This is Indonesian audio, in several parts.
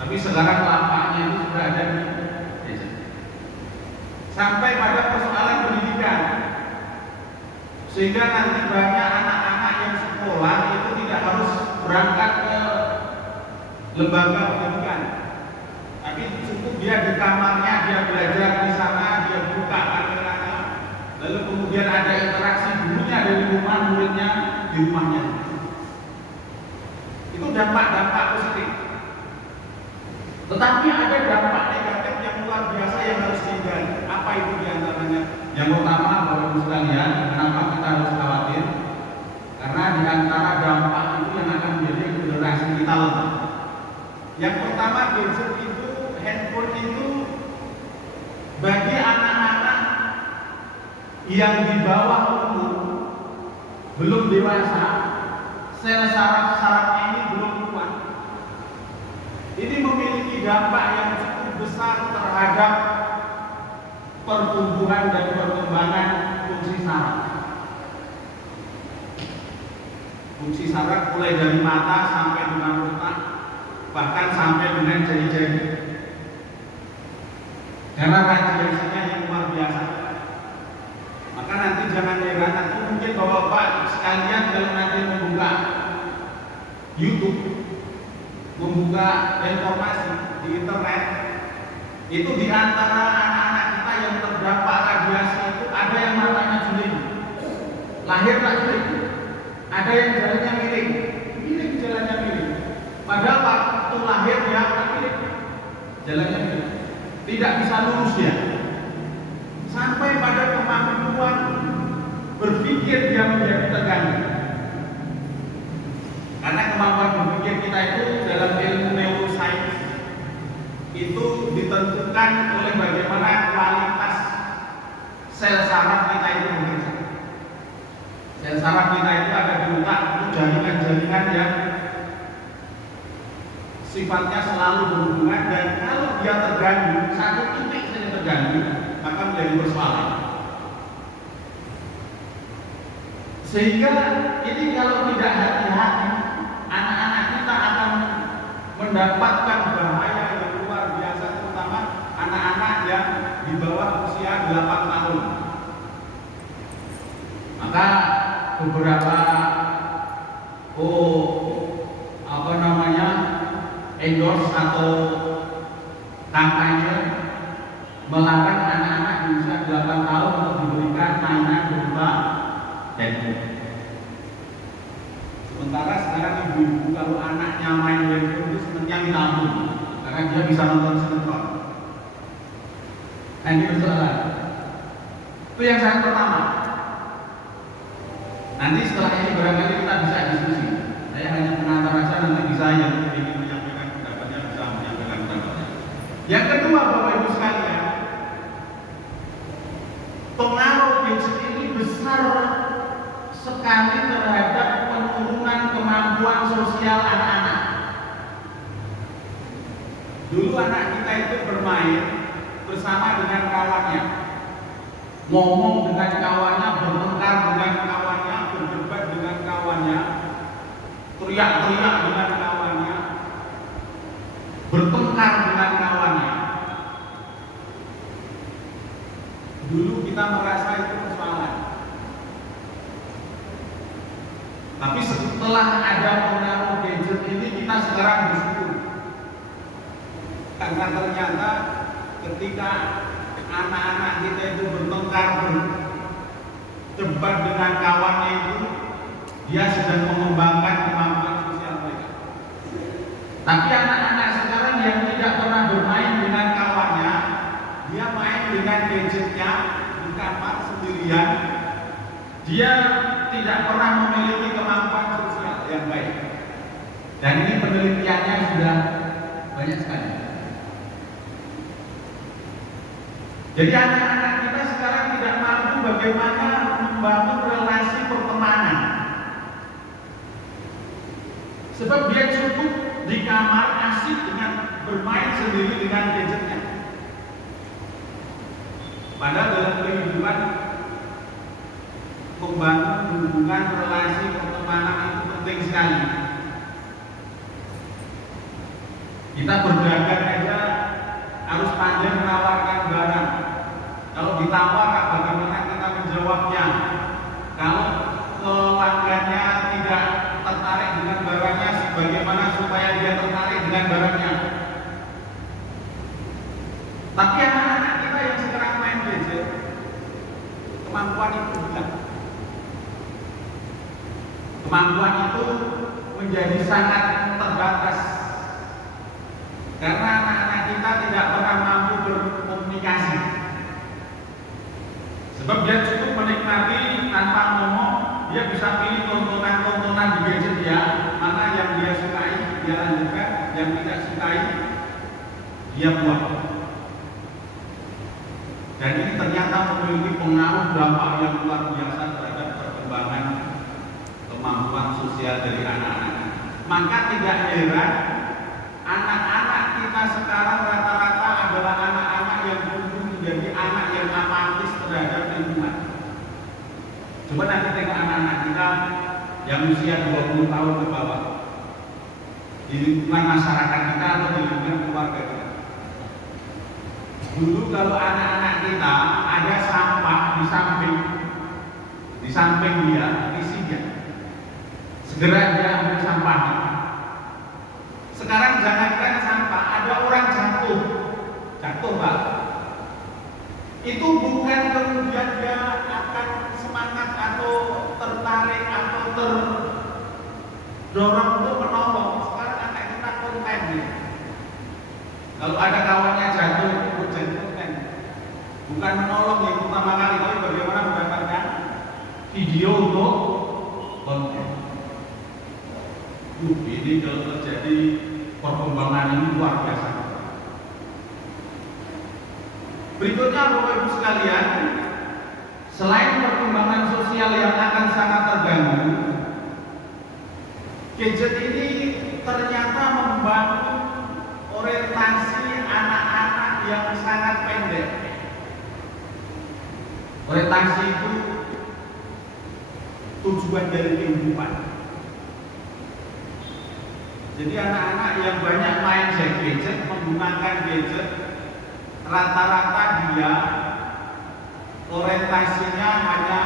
Tapi sekarang lapaknya itu sudah ada di desa. Sampai pada persoalan pendidikan, sehingga nanti banyak anak-anak yang sekolah itu tidak harus berangkat ke lembaga pendidikan, tapi cukup dia di kamarnya, dia belajar di sana, dia buka kameranya, lalu kemudian ada interaksi gurunya dari rumah, muridnya di rumahnya. Itu dampak-dampak positif. Tetapi ada dampak negatif yang luar biasa yang harus dihindari. Apa itu diantaranya? Yang pertama, Bapak Ibu sekalian, kenapa kita harus khawatir? Karena diantara dampak itu yang akan menjadi generasi kita lemah. Yang pertama, gadget itu, handphone itu bagi anak-anak yang di bawah umur, belum dewasa, sel saraf-sarafnya ini belum kuat. Ini memiliki dampak yang cukup besar terhadap pertumbuhan dan perkembangan fungsi saraf. Fungsi saraf mulai dari mata sampai dengan otak, bahkan sampai dengan jari-jari. Karena radiasinya yang luar biasa. Maka nanti jangan heran, nanti mungkin Bapak-bapak sekalian kalau nanti membuka YouTube, membuka informasi di internet, itu di antara anak-anak kita yang terdampak radiasi itu ada yang matanya juling, lahir tak juling, ada yang jalannya miring jalannya miring, padahal waktu lahir dia tak miring, jalannya miring, tidak bisa lurus dia, sampai pada kemampuan berpikir dia menjadi terganggu. Karena kemampuan berpikir kita itu dalam ilmu neuroscience itu ditentukan oleh bagaimana kualitas sel saraf kita itu bekerja. Sel saraf kita itu ada di otak, itu jaringan-jaringan yang sifatnya selalu berhubungan, dan kalau dia terganggu, satu titik saja terganggu, maka menjadi persoalan. Sehingga ini kalau tidak hati-hati, anak-anak kita akan mendapatkan bahaya yang luar biasa, terutama anak-anak yang di bawah usia 8 tahun. Maka beberapa endorse atau kampanye melarang anak-anak di usia 8 tahun untuk diberikan mainan berupa handphone. Sementara sekarang ibu-ibu kalau anaknya main handphone itu sebenarnya ditampung karena dia bisa nonton sinetron. Nah, ini persoalan. Itu yang saya pertama. Nanti setelah ini barangkali kita bisa diskusi. Saya hanya pengantar aja, nanti bisa yang ingin menyampaikan pendapatnya bisa menyampaikan pendapatnya. Yang kedua, Bapak Ibu sekalian, pengaruh gadget ini besar sekali terhadap penurunan kemampuan sosial anak-anak. Dulu anak kita itu bermain bersama dengan kawannya, ngomong dengan kawannya, bertengkar dengan kawannya, berdebat dengan kawannya, teriak-teriak dengan kawannya, bertengkar dengan kawannya. Dulu kita merasa itu persoalan. Tapi setelah ada pengaruh gadget ini, kita sekarang bersyukur. Karena ternyata ketika anak-anak kita itu bertengkar, berdebat dengan kawannya itu, dia sedang mengembangkan kemampuan sosial mereka. Tapi anak-anak sekarang yang tidak pernah bermain dengan kawannya, dia main dengan gadgetnya di kamar sendirian, dia tidak pernah memiliki kemampuan sosial yang baik. Dan penelitiannya sudah banyak sekali. Jadi anak-anak kita sekarang tidak mampu bagaimana membangun relasi pertemanan. Sebab dia cukup di kamar asik dengan bermain sendiri dengan gadgetnya. Padahal dalam kehidupan membangun hubungan relasi pertemanan itu penting sekali. Kita berdagang aja harus pandai menawarkan barang. Kalau ditawar, bagaimana kita menjawabnya? Kalau pelanggannya tidak tertarik dengan barangnya, bagaimana supaya dia tertarik dengan barangnya? Tapi anak-anak kita yang sekarang main gadget, kemampuan itu hilang. Kemampuan itu menjadi sangat terbatas karena anak-anak kita tidak pernah mampu berkomunikasi. Sebab dia cukup menikmati tanpa ngomong, dia bisa pilih tontonan-tontonan di gadget dia, mana yang dia sukai dia lanjutkan, yang tidak sukai dia buang. Dan ini ternyata memiliki pengaruh dampak yang luar biasa terhadap perkembangan kemampuan sosial dari anak-anak. Maka tidak heran anak-anak kita sekarang rata-rata adalah anak-anak yang tumbuh menjadi anak yang apatis terhadap lingkungan. Coba nanti tengok anak-anak kita yang usia 20 tahun ke bawah di lingkungan masyarakat kita atau di lingkungan keluarga kita. Dulu kalau anak-anak kita ada sampah di samping dia, isinya, segera dia ambil sampahnya. Sekarang jangankan sampah, ada orang jatuh Pak. Itu bukan kemudian dia akan semangat atau tertarik atau terdorong untuk menolong. Sekarang anak kita konten. Kalau ada kawannya jatuh, jadi konten. Bukan menolong yang pertama kali, tapi bagaimana mendapatkan video untuk konten. Ini kalau terjadi perkembangan ini luar biasa. Berikutnya Bapak Ibu sekalian, selain perkembangan sosial yang akan sangat terganggu, gadget ini ternyata membangun orientasi anak-anak yang sangat pendek. Orientasi itu tujuan dari kehidupan. Jadi anak-anak yang banyak main gadget, menggunakan gadget, rata-rata dia orientasinya hanya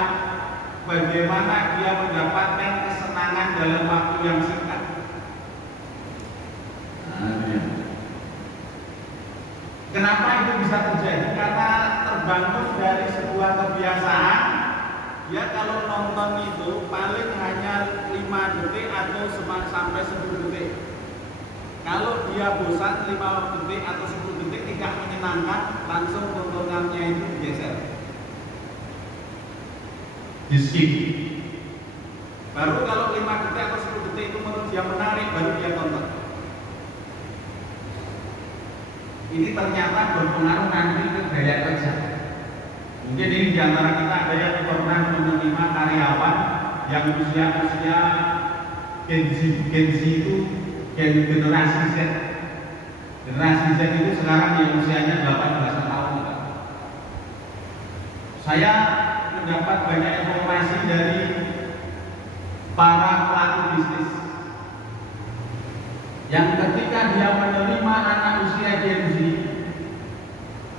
bagaimana dia mendapatkan kesenangan dalam waktu yang singkat. Kenapa itu bisa terjadi? Karena terbangun dari sebuah kebiasaan. Ya kalau nonton itu paling hanya 5 detik atau sampai 10 detik. Kalau dia bosan 5 detik atau 10 detik tidak menyenangkan, langsung tontonannya itu digeser, di skip. Baru kalau 5 detik atau 10 detik itu menurut dia menarik, baru dia tonton. Ini ternyata berpengaruh nanti ke gaya kerja. Mungkin ini diantara kita ada yang pernah menerima karyawan yang usia Gen Z itu generasi Z. Generasi Z itu sekarang yang usianya 18 tahun. Saya mendapat banyak informasi dari para pelaku bisnis yang ketika dia menerima anak usia Gen Z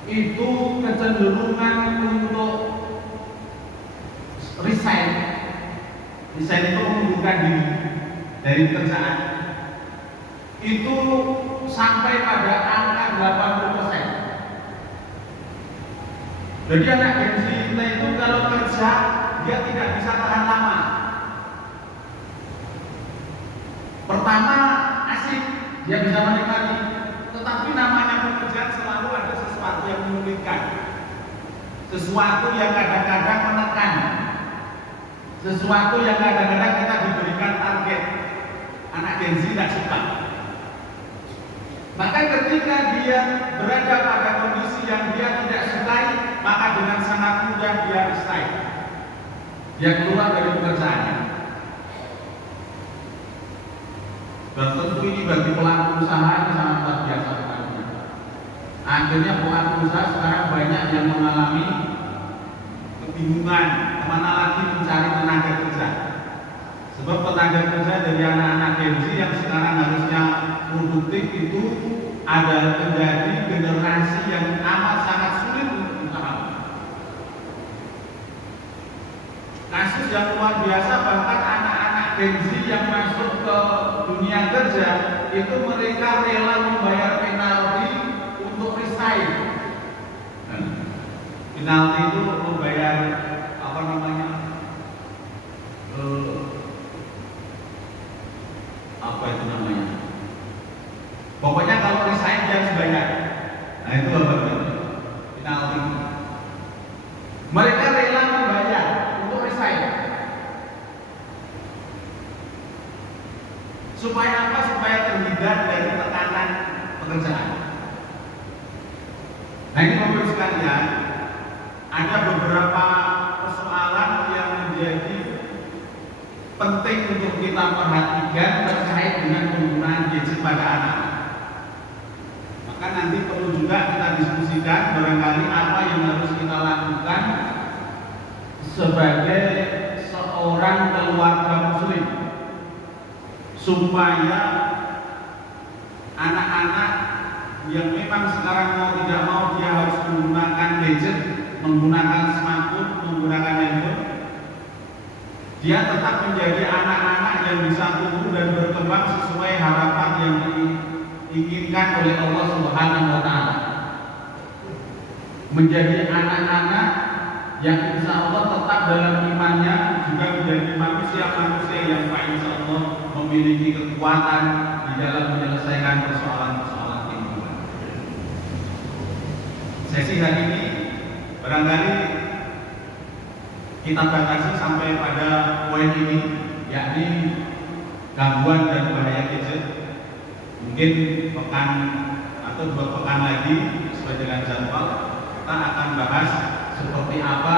itu kecenderungan untuk resign itu mengundurkan diri dari pekerjaan itu sampai pada angka 80%. Jadi anak Gen Z itu kalau kerja dia tidak bisa tahan lama. Pertama asik, dia bisa menikmati, tetapi namanya pekerjaan selalu ada sesuatu yang menyulitkan, sesuatu yang kadang-kadang menekan, sesuatu yang kadang-kadang kita diberikan target. Anak Gen Z tidak suka. dia berada pada kondisi yang dia tidak sukai, maka dengan sangat mudah dia resign. Dia keluar dari pekerjaannya. Dan tentu ini bagi pelaku usaha ini sangat luar biasa. Akhirnya pelaku usaha sekarang banyak yang mengalami kebingungan kemana lagi mencari tenaga kerja. Sebab tenaga kerja dari anak-anak Gen Z yang sekarang harusnya produktif itu adalah menjadi generasi yang amat sangat sulit untuk dipahami. Kasus yang luar biasa, bahkan anak-anak Gen Z yang masuk ke dunia kerja itu mereka rela membayar penalti untuk resign. Penalti itu membayar apa namanya? Apa itu namanya? Pokoknya kalau resign dia harus bayar. Nah itu apa namanya? Penalti. Mereka rela membayar untuk resign. Supaya apa? Supaya terhindar dari tekanan pekerjaan. Nah ini Bapak Ibu sekalian, ada beberapa persoalan yang menjadi penting untuk kita perhatikan terkait dengan penggunaan gadget pada anak. Maka nanti perlu juga kita diskusikan barangkali apa yang harus kita lakukan sebagai seorang keluarga muslim supaya anak-anak yang memang sekarang mau tidak mau dia harus menggunakan gadget, menggunakan smartphone, menggunakan handphone, dia tetap menjadi anak-anak yang bisa tumbuh dan berkembang sesuai harapan yang diinginkan oleh Allah Subhanahu wa Ta'ala. Menjadi anak-anak yang insya Allah tetap dalam imannya, juga menjadi manusia-manusia yang insya Allah memiliki kekuatan di dalam menyelesaikan persoalan-persoalan kehidupan. Sesi hari ini barangkali kita batasi sampai pada poin ini, yakni gangguan dan bahaya gadget. Mungkin pekan atau 2 pekan lagi sesuai dengan jadwal kita akan bahas seperti apa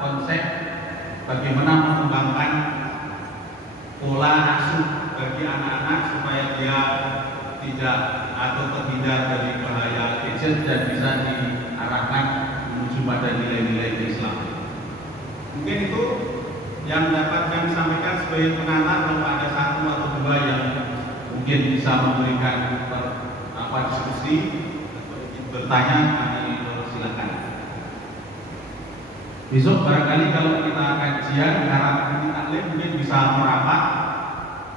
konsep bagaimana mengembangkan pola asuh bagi anak-anak supaya dia tidak atau terhindar dari bahaya gadget dan bisa diarahkan menuju pada nilai-nilai Islam. Mungkin itu yang dapat kami sampaikan sebagai pengantar. Kalau ada 1 atau 2 yang mungkin bisa memberikan diskusi bertanya, kami silakan. Besok barangkali kalau kita kajian harap ini taklim mungkin bisa merapat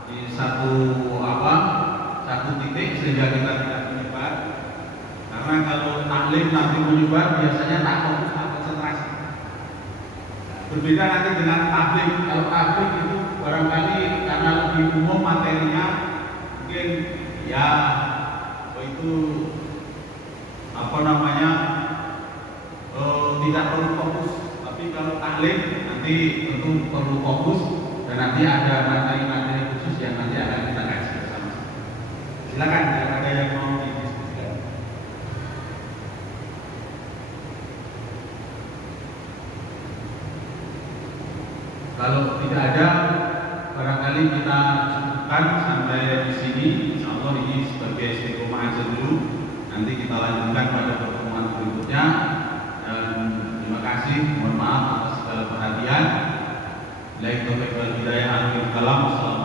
di satu titik sehingga kita tidak menyebar. Karena kalau taklim nanti menyebar biasanya tak fokus, tak konsentrasi. Berbeda nanti dengan tablik. Kalau tablik itu barangkali karena lebih umum materinya, mungkin ya itu tidak perlu fokus. Tapi kalau taklim nanti tentu perlu fokus dan nanti ada materi-materi khusus yang nanti akan kita kaji bersama. Silakan jika ada yang mau didiskusikan. Kalau tidak ada, barangkali kita cukupkan sampai di sini. Insyaallah ini sebagai istiqomah aja dulu. Nanti kita lanjutkan pada pertemuan berikutnya. Dan terima kasih. Mohon maaf atas segala perhatian. Bila itu baik hidayah. Alhamdulillah.